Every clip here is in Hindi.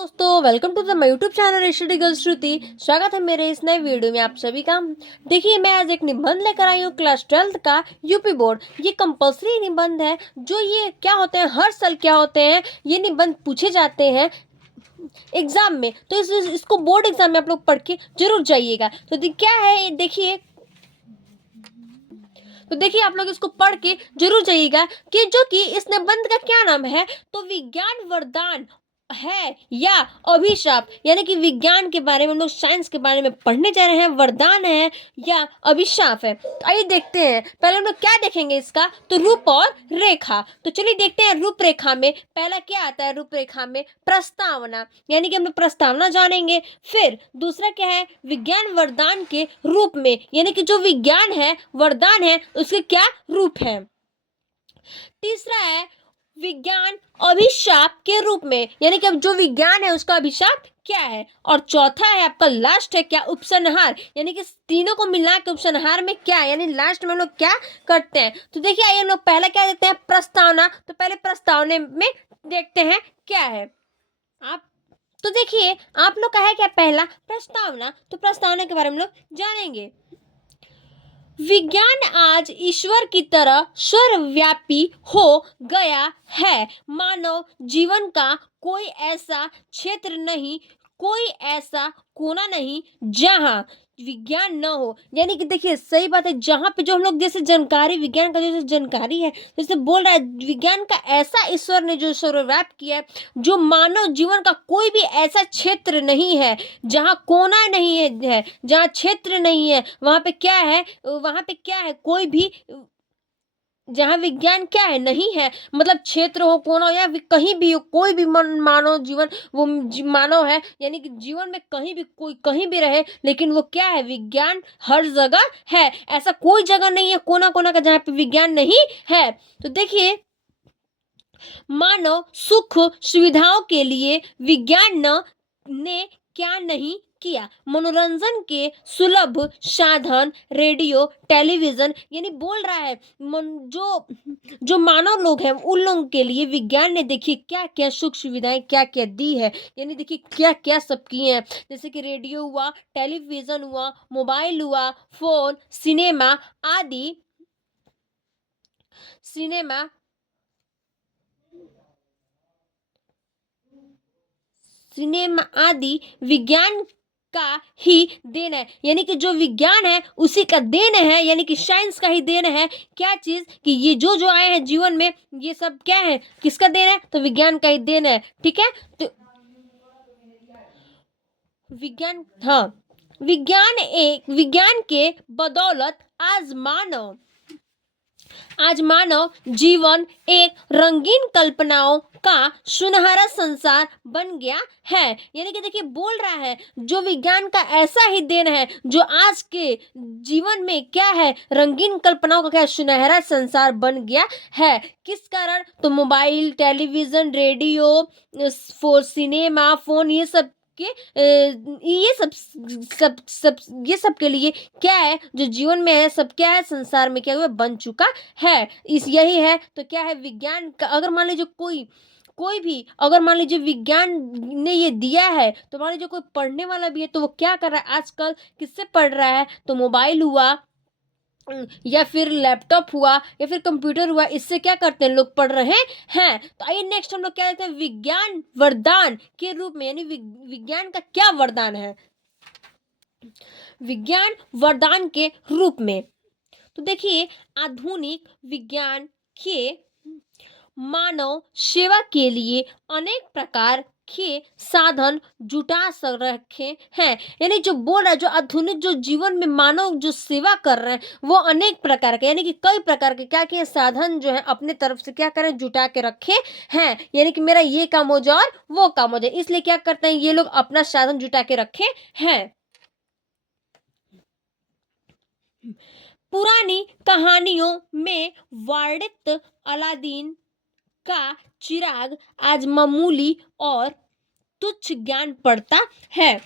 दोस्तों, welcome to the my YouTube channel study girl Shruti. स्वागत है मेरे इस नए वीडियो में आप सभी का। देखिए, मैं आज एक निबंध लेकर आई हूँ क्लास 12th का यूपी बोर्ड। ये कंपलसरी निबंध है। जो ये क्या होते हैं, हर साल क्या होते हैं, ये निबंध पूछे जाते हैं एग्जाम में। तो इसको बोर्ड एग्जाम में आप लोग पढ़ के जरूर जाइएगा। तो क्या है ये देखिए, आप लोग इसको पढ़ के जरूर जाइएगा कि जो कि इस निबंध का क्या नाम है। तो विज्ञान वरदान है या अभिशाप, यानी कि विज्ञान के बारे में हम लोग साइंस के बारे में पढ़ने जा रहे हैं। वरदान है या अभिशाप है। तो आइए देखते हैं। पहले हम लोग क्या देखेंगे इसका, तो रूप और रेखा। तो चलिए देखते हैं रूपरेखा में पहला क्या आता है। रूपरेखा में प्रस्तावना, यानी कि हम लोग प्रस्तावना जानेंगे। फिर दूसरा क्या है, विज्ञान वरदान के रूप में, यानी कि जो विज्ञान है वरदान है उसके क्या रूप है। तीसरा है विज्ञान अभिशाप के रूप में, यानी कि अब जो विज्ञान है उसका अभिशाप क्या है। और चौथा है आपका लास्ट है क्या, उपसंहार, यानी कि तीनों को मिला के उपसंहार में क्या है, यानी लास्ट में हम लोग क्या करते हैं। तो देखिए, आइए हम लोग पहला क्या देखते हैं, प्रस्तावना। तो पहले प्रस्तावना में देखते हैं क्या है। आप तो देखिए, आप लोग का है क्या पहला प्रस्तावना। तो प्रस्तावना के बारे में लोग जानेंगे। विज्ञान आज ईश्वर की तरह सर्वव्यापी हो गया है। मानव जीवन का कोई ऐसा क्षेत्र नहीं, कोई ऐसा कोना नहीं जहां विज्ञान न हो। यानी कि देखिए, सही बात है, जहां पे जो हम लोग जैसे जानकारी, विज्ञान का जैसे जानकारी है, जैसे बोल रहा है विज्ञान का ऐसा ईश्वर ने जो सर्वव्याप किया है, जो मानव जीवन का कोई भी ऐसा क्षेत्र नहीं है जहां कोना नहीं है, जहां क्षेत्र नहीं है, वहां पे क्या है, कोई भी, जहां विज्ञान क्या है, नहीं है। मतलब क्षेत्र हो, कोना हो, या कहीं भी हो, कोई भी मानव जीवन, वो मानव है, यानी कि जीवन में कहीं भी कोई कहीं भी रहे, लेकिन वो क्या है, विज्ञान हर जगह है। ऐसा कोई जगह नहीं है कोना कोना का जहां पे विज्ञान नहीं है। तो देखिए, मानव सुख सुविधाओं के लिए विज्ञान ने क्या नहीं किया। मनोरंजन के सुलभ साधन, रेडियो, टेलीविजन, यानी बोल रहा है जो जो मानव लोग हैं उन लोगों के लिए विज्ञान ने देखिए क्या क्या सुख सुविधाएं क्या क्या दी है। यानी देखिए क्या क्या सब किए हैं, जैसे कि रेडियो हुआ, टेलीविजन हुआ, मोबाइल हुआ, फोन, सिनेमा सिनेमा आदि विज्ञान का ही देन है। यानी कि जो विज्ञान है उसी का देन है, यानी कि साइंस का ही देन है। क्या चीज, कि ये जो जो आए हैं जीवन में, ये सब क्या है, किसका देन है, तो विज्ञान का ही देन है। ठीक है। तो हाँ, विज्ञान के बदौलत आज मानव जीवन एक रंगीन कल्पनाओं का सुनहरा संसार बन गया है। यानी कि देखिए, बोल रहा है जो विज्ञान का ऐसा ही देन है जो आज के जीवन में क्या है, रंगीन कल्पनाओं का क्या सुनहरा संसार बन गया है। किस कारण, तो mobile, television, radio, cinema, phone, ये सब के ये सब के लिए क्या है, जो जीवन में है, सब क्या है, संसार में क्या हुआ, बन चुका है। इस यही है। तो क्या है, विज्ञान का अगर मान लीजिए कोई भी, अगर मान लीजिए विज्ञान ने ये दिया है, तो मान लीजिए कोई पढ़ने वाला भी है, तो वो क्या कर रहा है आजकल, किससे पढ़ रहा है, तो मोबाइल हुआ, या फिर लैपटॉप हुआ, या फिर कंप्यूटर हुआ, इससे क्या करते हैं लोग, पढ़ रहे हैं। तो आइए नेक्स्ट हम लोग क्या कहते हैं, विज्ञान वरदान के रूप में, यानी विज्ञान का क्या वरदान है, विज्ञान वरदान के रूप में। तो देखिए, आधुनिक विज्ञान के मानव सेवा के लिए अनेक प्रकार के साधन जुटा रखे हैं। यानी जो बोल रहा है, जो आधुनिक जो जीवन में मानव जो सेवा कर रहे हैं, वो अनेक प्रकार के, यानी कि कई प्रकार के क्या क्या साधन जो है अपने तरफ से क्या करें, जुटा के रखे हैं। यानी कि मेरा ये काम हो जाए और वो काम हो जाए, इसलिए क्या करते हैं ये लोग अपना साधन जुटा के रखे हैं। पुरानी कहानियों में वर्णित अलादीन का चिराग आज मामूली और तुच्छ ज्ञान पड़ता है।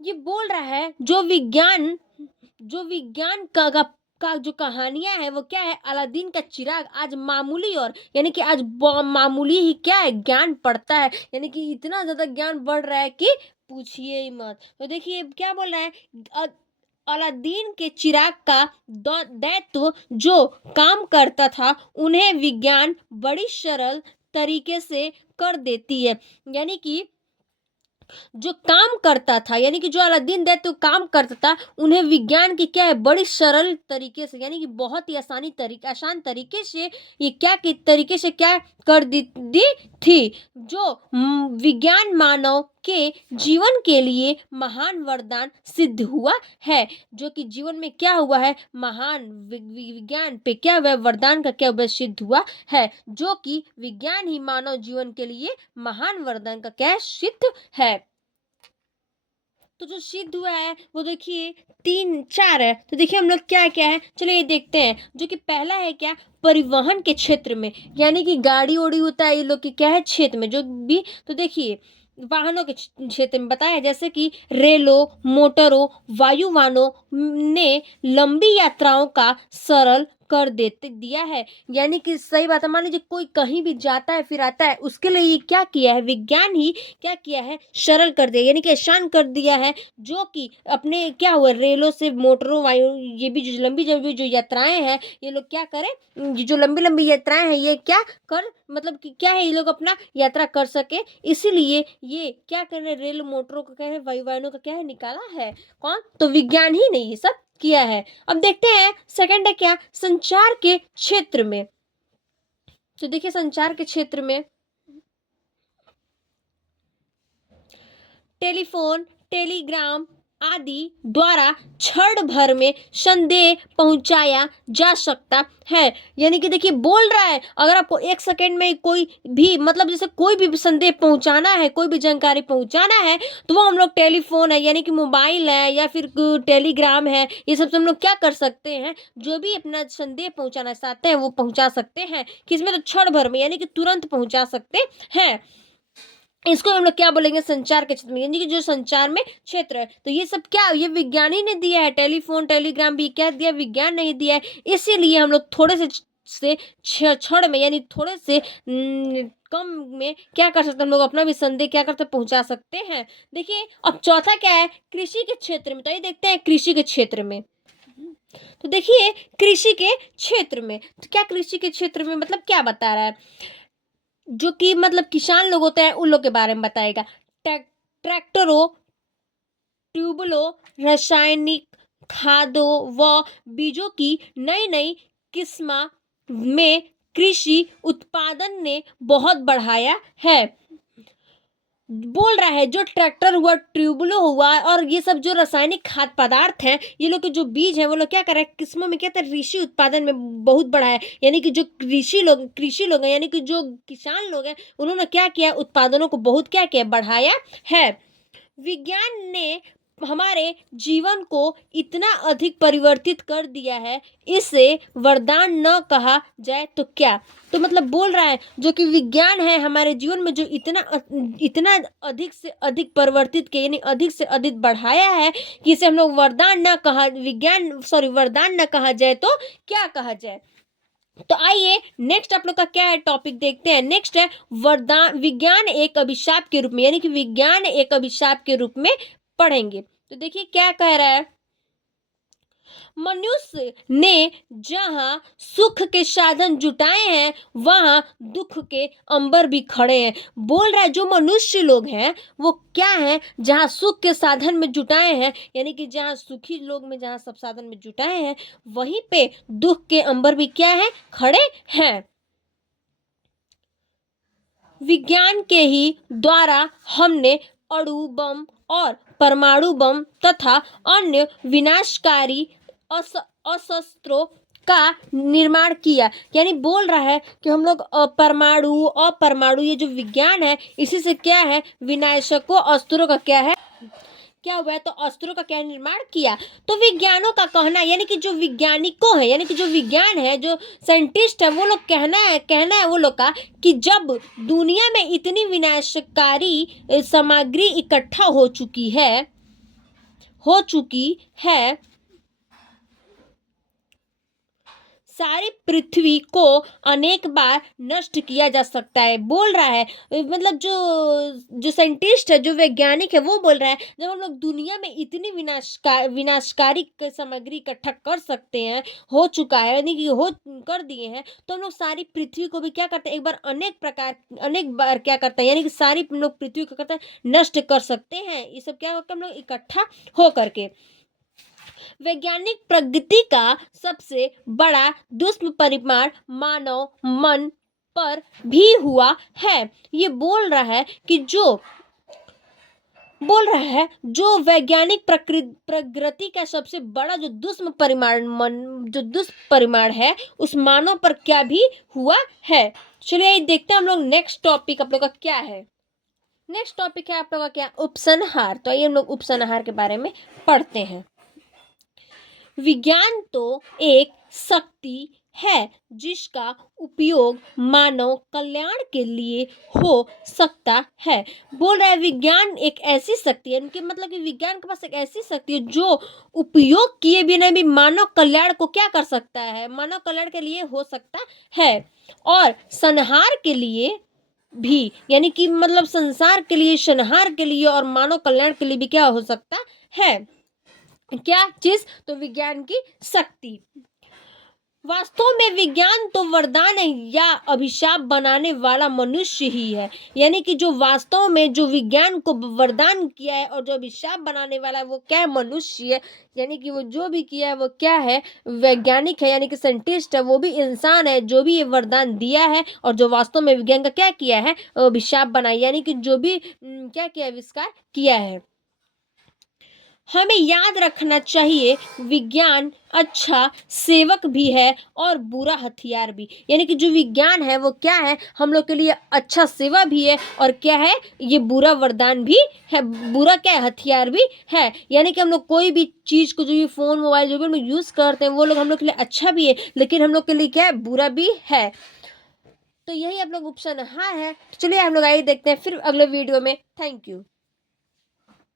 ये बोल रहा है जो विज्ञान का का जो कहानियां है वो क्या है, अलादीन का चिराग आज मामूली और यानी कि आज मामूली ही क्या है ज्ञान पड़ता है, यानी कि इतना ज्यादा ज्ञान बढ़ रहा है कि पूछिए ही मत। तो देखिए क्या बोल रहा है, अ- अलादीन के चिराग का दैत्य जो काम करता था उन्हें विज्ञान बड़ी सरल तरीके से कर देती है। यानी कि जो काम करता था, यानी कि जो अलादीन दैत्य काम करता था, उन्हें विज्ञान की क्या है बड़ी सरल तरीके से, यानी कि बहुत ही आसान तरीके से ये क्या की तरीके से क्या कर दी थी, जो विज्ञान मानव के जीवन के लिए महान वरदान सिद्ध हुआ है। जो कि जीवन में क्या हुआ है, महान विज्ञान पे क्या हुआ है, वरदान का क्या हुआ है, सिद्ध हुआ है। जो कि विज्ञान ही मानव जीवन के लिए महान वरदान का क्या है, सिद्ध है। तो जो सिद्ध हुआ है वो देखिए तीन चार है। तो देखिए हम लोग क्या क्या है, चलिए ये देखते हैं। जो कि पहला है क्या, परिवहन के क्षेत्र में, यानी कि गाड़ी ओड़ी होता है ये लोग के क्या है क्षेत्र में जो भी। तो देखिए वाहनों के क्षेत्र में बताया, जैसे कि रेलों, मोटरों, वायुयानों ने लंबी यात्राओं का सरल कर देते दिया है। यानी कि सही बात है, मान लीजिए कोई कहीं भी जाता है फिर आता है, उसके लिए ये क्या किया है, विज्ञान ही क्या किया है, सरल कर दिया, यानी कि आसान कर दिया है। जो कि अपने क्या हुआ, रेलों से, मोटरों, वायु, ये भी जो लंबी लंबी जो यात्राएं हैं, ये लोग क्या करें, ये जो लंबी लंबी यात्राएं हैं ये क्या कर, मतलब कि क्या है, ये लोग अपना यात्रा कर सके, इसीलिए ये क्या कर रहे, रेल मोटरों का क्या है, वायुयानों का क्या है, निकाला है। कौन, तो विज्ञान ही ने ये सब किया है। अब देखते हैं सेकंड है क्या, संचार के क्षेत्र में। तो देखिए संचार के क्षेत्र में टेलीफोन, टेलीग्राम आदि द्वारा क्षण भर में संदेश पहुंचाया जा सकता है। यानी कि देखिए बोल रहा है, अगर आपको एक सेकंड में कोई भी, मतलब जैसे कोई भी संदेश पहुंचाना है, कोई भी जानकारी पहुंचाना है, तो वो हम लोग टेलीफोन है, यानी कि मोबाइल है, या फिर टेलीग्राम है, ये सब से हम लोग क्या कर सकते हैं, जो भी अपना संदेश पहुंचाना चाहते हैं वो पहुंचा सकते हैं। किसमें, तो क्षण भर में, यानी कि तुरंत पहुंचा सकते हैं। इसको हम लोग क्या बोलेंगे, संचार के क्षेत्र में, यानी कि जो संचार में क्षेत्र है। तो ये सब क्या, ये विज्ञान ही ने दिया है, टेलीफोन टेलीग्राम भी क्या दिया, विज्ञान नहीं दिया है। इसीलिए हम लोग थोड़े से क्षण में, यानी थोड़े से कम में क्या कर सकते हैं, हम लोग अपना भी संदेश क्या करते पहुंचा सकते हैं। देखिए अब चौथा क्या है, कृषि के क्षेत्र में। तो ये देखते हैं कृषि के क्षेत्र में। तो देखिए कृषि के क्षेत्र में, तो क्या कृषि के क्षेत्र में मतलब क्या बता रहा है, जो कि मतलब किसान लोग होते हैं उन लोग के बारे में बताएगा। ट्रैक्टरों, ट्यूबलों, रासायनिक खादों व बीजों की नई नई किस्म में कृषि उत्पादन ने बहुत बढ़ाया है। बोल रहा है जो ट्रैक्टर हुआ, ट्यूबलो हुआ, और ये सब जो रासायनिक खाद्य पदार्थ हैं, ये लोग के जो बीज हैं वो लोग क्या कर रहे हैं, किस्मों में क्या था, कृषि उत्पादन में बहुत बड़ा है। यानी कि जो कृषि लोग हैं, यानी कि जो किसान लोग हैं, उन्होंने क्या किया, उत्पादनों को बहुत क्या किया, बढ़ाया है। विज्ञान ने हमारे जीवन को इतना अधिक परिवर्तित कर दिया है, इसे वरदान न कहा जाए तो क्या। तो मतलब बोल रहा है जो कि विज्ञान है हमारे जीवन में जो इतना इतना अधिक से अधिक परिवर्तित किया, यानी अधिक से अधिक बढ़ाया है, कि इसे हम लोग वरदान न कहा, वरदान न कहा जाए तो क्या कहा जाए। तो आइए नेक्स्ट आप लोग का क्या है टॉपिक देखते हैं। नेक्स्ट है वरदान, विज्ञान एक अभिशाप के रूप में, यानी कि विज्ञान एक अभिशाप के रूप में पढ़ेंगे। तो देखिए क्या कह रहा है, मनुष्य ने जहां सुख के साधन जुटाए हैं वहां दुख के अंबर भी खड़े हैं। बोल रहा है जो मनुष्य लोग हैं वो क्या है, जहां सुख के साधन में जुटाए हैं, यानी कि जहां सुखी लोग में जहां सब साधन में जुटाए हैं, वहीं पे दुख के अंबर भी क्या है, खड़े हैं। विज्ञान के ही द्वारा हमने अणु बम और परमाणु बम तथा अन्य विनाशकारी अस्त्रों का निर्माण किया। यानी बोल रहा है कि हम लोग परमाणु और परमाणु, ये जो विज्ञान है इसी से क्या है, विनाशकों अस्त्रों का क्या है, क्या हुआ है, तो अस्त्रों का क्या निर्माण किया। तो विज्ञानों का कहना, यानी कि जो वैज्ञानिकों है, यानी कि जो विज्ञान है, जो साइंटिस्ट है, वो लोग कहना है वो लोग का, कि जब दुनिया में इतनी विनाशकारी सामग्री इकट्ठा हो चुकी है, सारी पृथ्वी को अनेक बार नष्ट किया जा सकता है। बोल रहा है मतलब जो जो साइंटिस्ट है, जो वैज्ञानिक है, वो बोल रहा है जब हम लोग दुनिया में इतनी विनाशकारी सामग्री इकट्ठा कर सकते हैं, हो चुका है यानी कि हो कर दिए हैं, तो हम लोग सारी पृथ्वी को भी क्या करते हैं, एक बार अनेक बार क्या करते हैं, यानी कि सारी हम लोग पृथ्वी को करते हैं नष्ट कर सकते हैं। ये सब क्या होकर हम लोग इकट्ठा हो करके। वैज्ञानिक प्रगति का सबसे बड़ा दुष्परिणाम मानव मन पर भी हुआ है। ये जो वैज्ञानिक प्रगति का सबसे बड़ा जो दुष्परिणाम है उस मानव पर क्या भी हुआ है। चलिए देखते हैं हम लोग नेक्स्ट टॉपिक आप लोग का क्या है। नेक्स्ट टॉपिक है आप लोग का क्या, उपसंहार। तो आइए हम लोग उपसंहार के बारे में पढ़ते हैं। विज्ञान तो एक शक्ति है जिसका उपयोग मानव कल्याण के लिए हो सकता है। बोल रहा है विज्ञान एक ऐसी शक्ति है, इनके मतलब कि विज्ञान के पास एक ऐसी शक्ति है जो उपयोग किए बिना भी मानव कल्याण को क्या कर सकता है, मानव कल्याण के लिए हो सकता है। और संहार के लिए भी, यानी कि मतलब संसार के लिए, संहार के लिए और मानव कल्याण के लिए भी क्या हो सकता है। क्या चीज, तो विज्ञान की शक्ति। वास्तव में विज्ञान तो वरदान है या अभिशाप बनाने वाला मनुष्य ही है। यानी कि जो वास्तव में जो विज्ञान को वरदान किया है और जो अभिशाप बनाने वाला है वो क्या है, मनुष्य है। यानी कि वो जो भी किया है वो क्या है, वैज्ञानिक है, यानी कि साइंटिस्ट है, वो भी इंसान है जो भी ये वरदान दिया है और जो वास्तव में विज्ञान का क्या किया है, अभिशाप बनाया, यानी कि जो भी क्या किया, आविष्कार किया है। हमें याद रखना चाहिए विज्ञान अच्छा सेवक भी है और बुरा हथियार भी। यानी कि जो विज्ञान है वो क्या है, हम लोग के लिए अच्छा सेवा भी है और क्या है, ये बुरा वरदान भी है, बुरा क्या है, हथियार भी है। यानी कि हम लोग कोई भी चीज़ को, जो भी फ़ोन मोबाइल जो भी हम लोग यूज़ करते हैं वो लोग हम लोग के लिए अच्छा भी है, लेकिन हम लोग के लिए क्या है, बुरा भी है। तो यही आप लोग उपसंहार है। चलिए हम लोग आइए देखते हैं फिर अगले वीडियो में। Thank you.